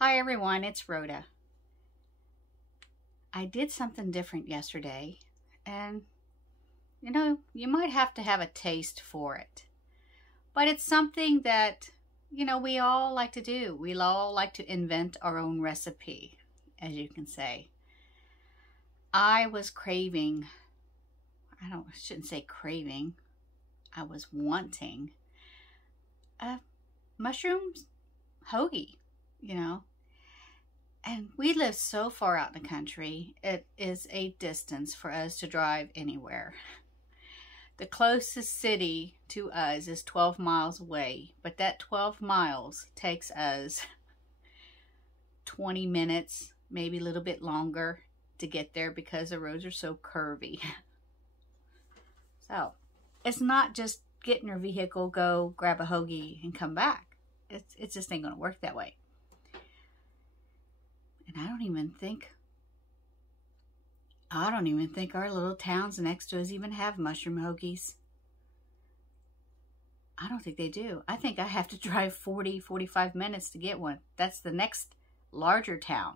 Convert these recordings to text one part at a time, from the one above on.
Hi everyone, it's Rhoda. I did something different yesterday, and you might have to have a taste for it. But it's something that, we all like to do. We all like to invent our own recipe, as you can say. I was craving, I shouldn't say craving, I was wanting a mushroom hoagie, And we live so far out in the country, it is a distance for us to drive anywhere. The closest city to us is 12 miles away, but that 12 miles takes us 20 minutes, maybe a little bit longer to get there because the roads are so curvy. So, it's not just get in your vehicle, go grab a hoagie and come back. It just ain't going to work that way. And I don't even think our little towns next to us even have mushroom hoagies. I don't think they do. I think I have to drive 45 minutes to get one. That's the next larger town.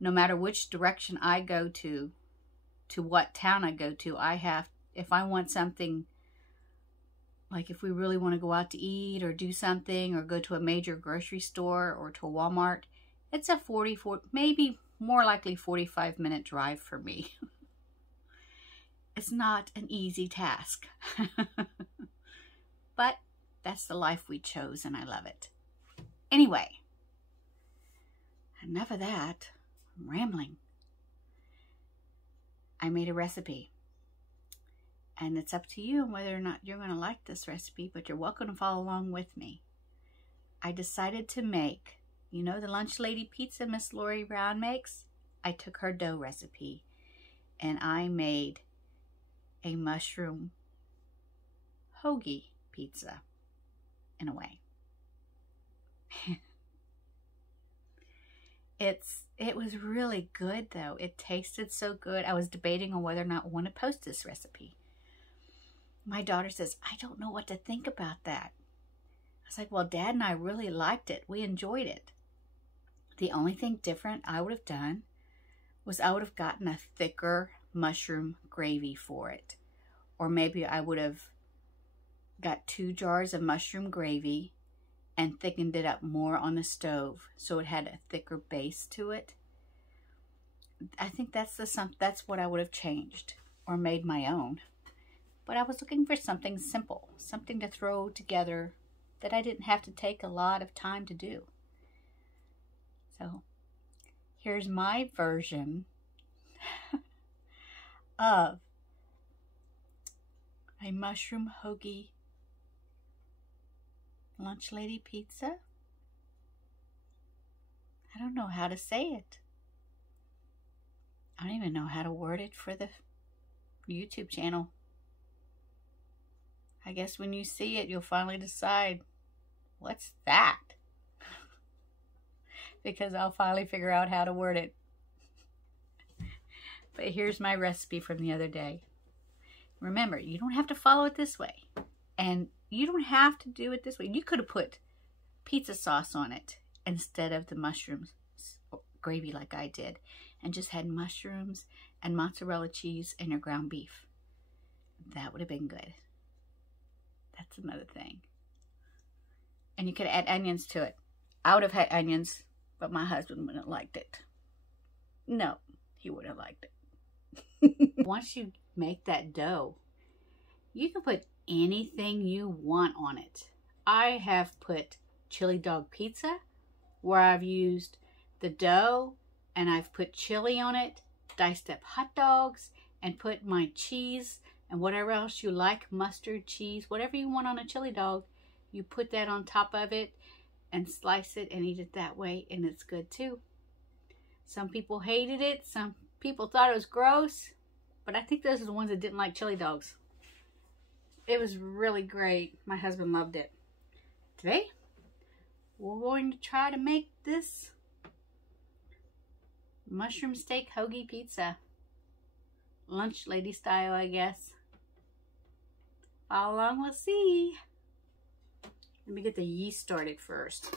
No matter which direction I go to what town I go to, if I want something, like if we really want to go out to eat or do something or go to a major grocery store or to a Walmart, it's a maybe more likely 45-minute drive for me. It's not an easy task. But that's the life we chose and I love it. Anyway, enough of that. I'm rambling. I made a recipe. And it's up to you whether or not you're going to like this recipe, but you're welcome to follow along with me. I decided to make, the Lunch Lady pizza Miss Lori Brown makes? I took her dough recipe and I made a mushroom hoagie pizza in a way. It was really good though. It tasted so good. I was debating on whether or not I want to post this recipe. My daughter says, I don't know what to think about that. I was like, well, Dad and I really liked it. We enjoyed it. The only thing different I would have done was I would have gotten a thicker mushroom gravy for it. Or maybe I would have got 2 jars of mushroom gravy and thickened it up more on the stove so it had a thicker base to it. I think that's what I would have changed or made my own. But I was looking for something simple, something to throw together that I didn't have to take a lot of time to do. So here's my version of a mushroom hoagie Lunch Lady pizza. I don't know how to say it. I don't even know how to word it for the YouTube channel. I guess when you see it, you'll finally decide, what's that? Because I'll finally figure out how to word it. But here's my recipe from the other day. Remember, you don't have to follow it this way. And you don't have to do it this way. You could have put pizza sauce on it instead of the mushrooms gravy like I did. And just had mushrooms and mozzarella cheese and your ground beef. That would have been good. That's another thing. And you could add onions to it. I would have had onions, but my husband wouldn't have liked it. No, he wouldn't have liked it. Once you make that dough, you can put anything you want on it. I have put chili dog pizza where I've used the dough and I've put chili on it, diced up hot dogs, and put my cheese and whatever else you like, mustard, cheese, whatever you want on a chili dog, you put that on top of it and slice it and eat it that way, and it's good too. Some people hated it, some people thought it was gross, but I think those are the ones that didn't like chili dogs. It was really great. My husband loved it. Today, we're going to try to make this mushroom steak hoagie pizza. Lunch Lady style, I guess. Follow along, we'll see. Let me get the yeast started first.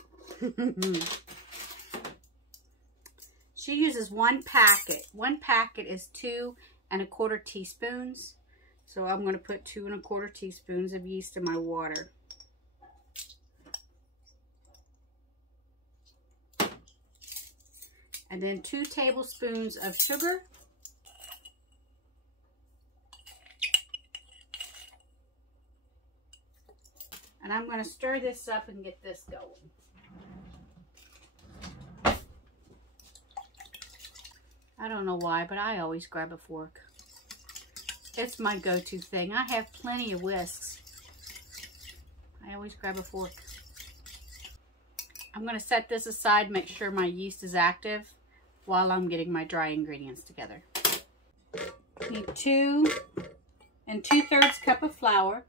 She uses 1 packet. 1 packet is 2 1/4 teaspoons. So I'm going to put 2 1/4 teaspoons of yeast in my water. And then 2 tablespoons of sugar. And I'm going to stir this up and get this going. I don't know why, but I always grab a fork. It's my go-to thing. I have plenty of whisks. I always grab a fork. I'm going to set this aside, make sure my yeast is active while I'm getting my dry ingredients together. Need 2 2/3 cup of flour.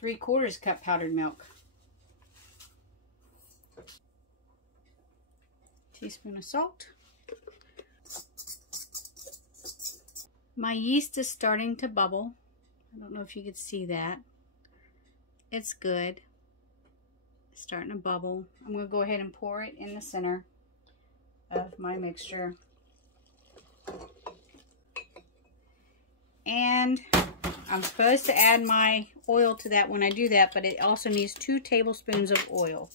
3/4 cup powdered milk. Teaspoon of salt. My yeast is starting to bubble. I don't know if you could see that. It's good. It's starting to bubble. I'm going to go ahead and pour it in the center of my mixture. And I'm supposed to add my oil to that when I do that, but it also needs 2 tablespoons of oil.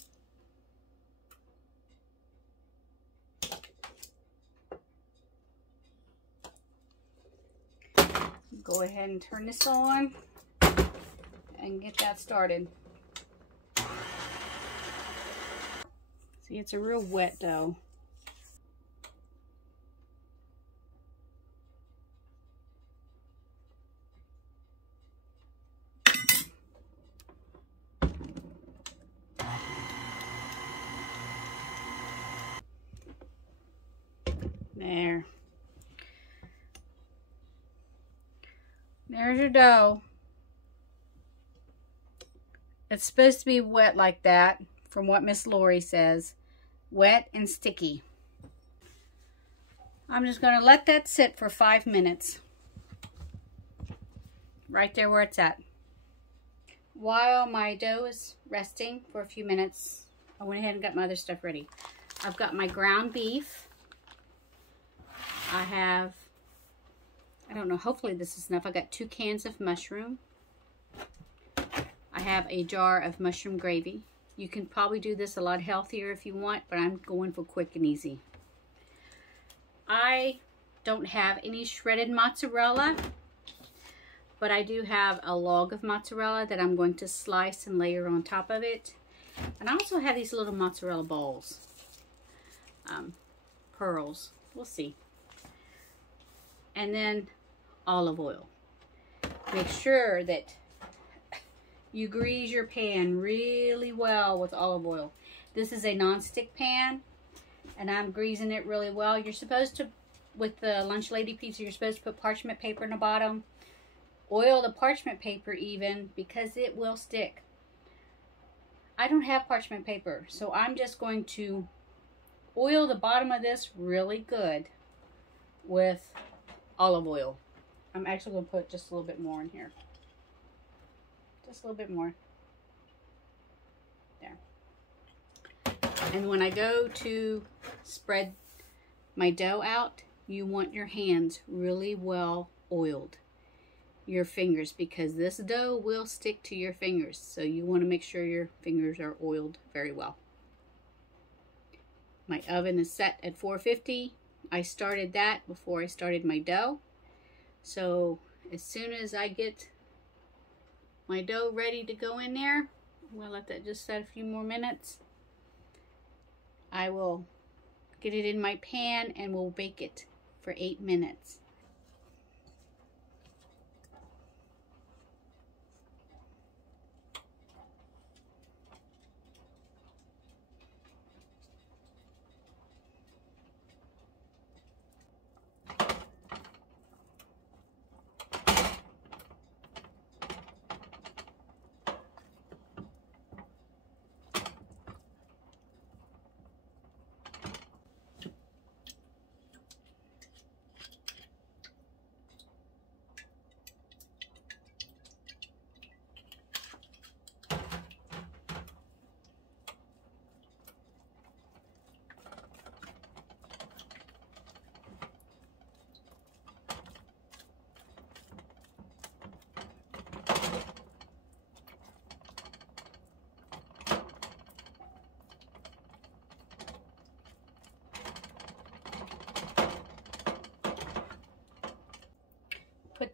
Go ahead and turn this on and get that started. See, it's a real wet dough. There. There's your dough. It's supposed to be wet like that, from what Miss Lori says. Wet and sticky. I'm just going to let that sit for 5 minutes. Right there where it's at. While my dough is resting for a few minutes, I went ahead and got my other stuff ready. I've got my ground beef. I have, I don't know, hopefully this is enough. I got 2 cans of mushroom. I have a jar of mushroom gravy. You can probably do this a lot healthier if you want, but I'm going for quick and easy. I don't have any shredded mozzarella, but I do have a log of mozzarella that I'm going to slice and layer on top of it. And I also have these little mozzarella balls, pearls. We'll see. And then olive oil. Make sure that you grease your pan really well with olive oil. This is a non-stick pan, and I'm greasing it really well. You're supposed to, with the Lunch Lady pizza, you're supposed to put parchment paper in the bottom. Oil the parchment paper even, because it will stick. I don't have parchment paper, so I'm just going to oil the bottom of this really good with olive oil. I'm actually going to put just a little bit more in here. Just a little bit more. There. And when I go to spread my dough out, you want your hands really well oiled. Your fingers, because this dough will stick to your fingers. So you want to make sure your fingers are oiled very well. My oven is set at 450. I started that before I started my dough. So as soon as I get my dough ready to go in there, I'm going to let that just set a few more minutes. I will get it in my pan and we'll bake it for 8 minutes.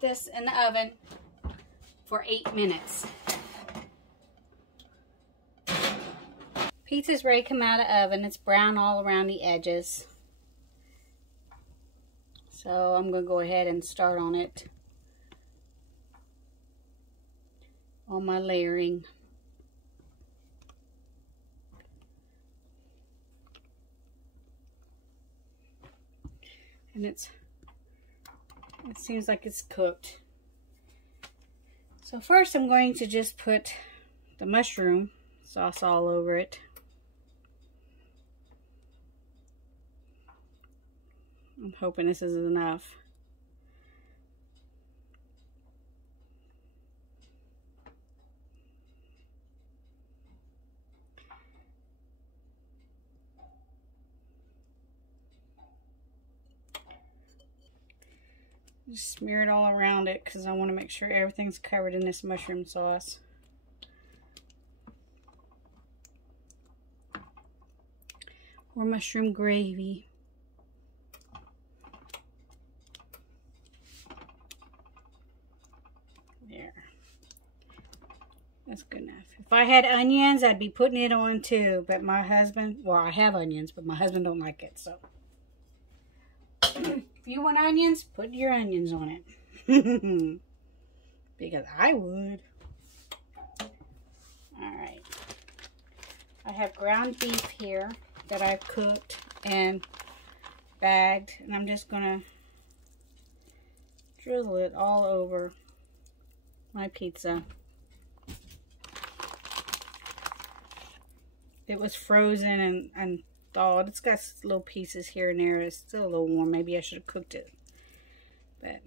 this in the oven for 8 minutes. Pizza's ready to come out of the oven. It's brown all around the edges. So I'm going to go ahead and start on it. On my layering. And it seems like it's cooked. So first I'm going to just put the mushroom sauce all over it. I'm hoping this is enough. Just smear it all around it because I want to make sure everything's covered in this mushroom sauce. Or mushroom gravy. There. That's good enough. If I had onions, I'd be putting it on too. But my husband, well, I have onions, but my husband don't like it, so. If you want onions, put your onions on it. Because I would. Alright. I have ground beef here that I've cooked and bagged. And I'm just going to drizzle it all over my pizza. It was frozen and thawed. It's got little pieces here and there. It's still a little warm. Maybe I should have cooked it. But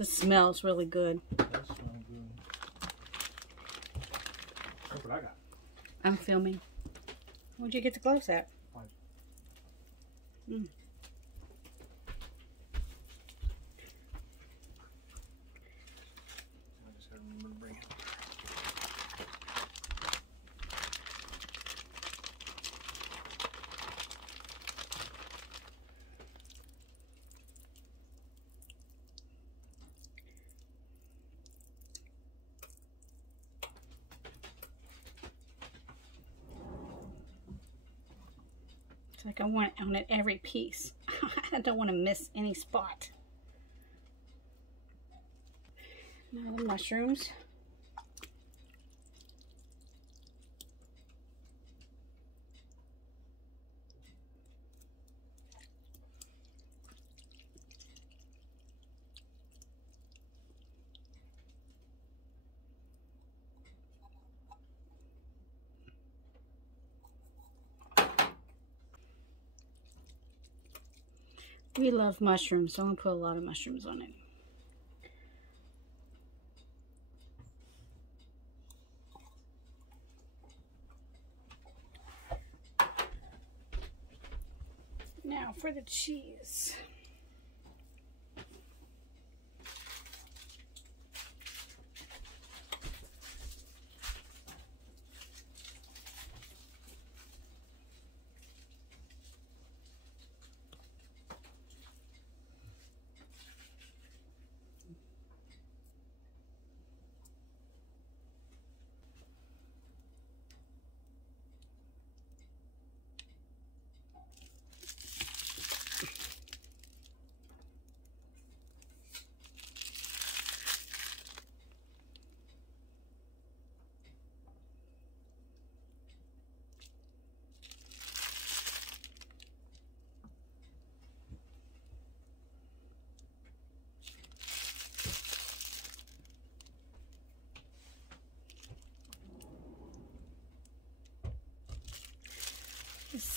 it smells really good. That's smelling good. That's what I got. I'm filming. Where'd you get the gloves at? Mm. I just gotta remember to bring it. It's like I want it on it every piece. I don't want to miss any spot. Now the mushrooms. We love mushrooms, so I'm going to put a lot of mushrooms on it. Now for the cheese.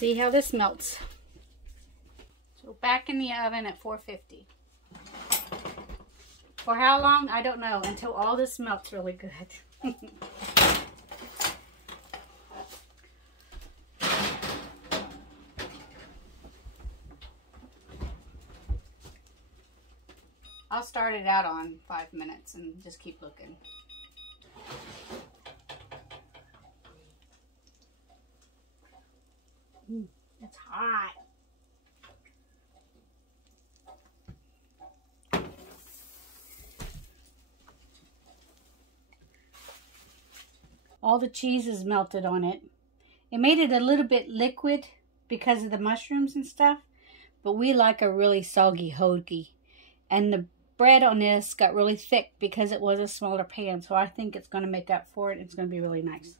see how this melts. So back in the oven at 450. For how long? I don't know. Until all this melts really good. I'll start it out on 5 minutes and just keep looking. It's hot. All the cheese is melted on it. It made it a little bit liquid because of the mushrooms and stuff, but we like a really soggy hoagie. And the bread on this got really thick because it was a smaller pan, so I think it's going to make up for it. It's going to be really nice.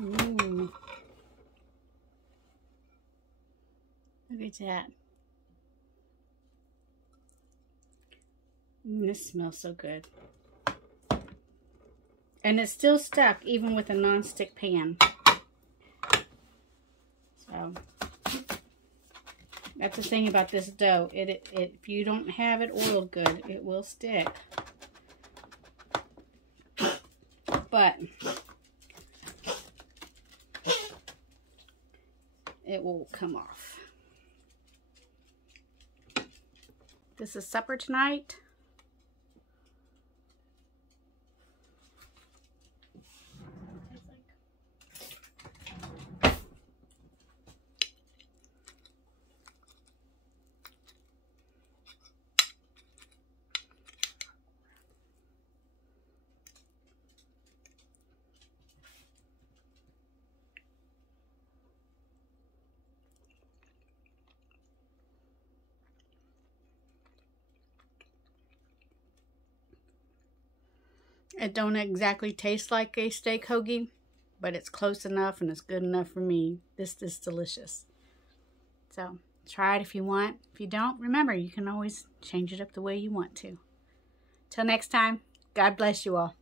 Ooh. Look at that. This smells so good. And it's still stuck even with a non-stick pan. So that's the thing about this dough. If you don't have it oiled good, it will stick. But it will come off. This is supper tonight. It don't exactly taste like a steak hoagie, but it's close enough and it's good enough for me. This is delicious. So try it if you want. If you don't, remember, you can always change it up the way you want to. Till next time, God bless you all.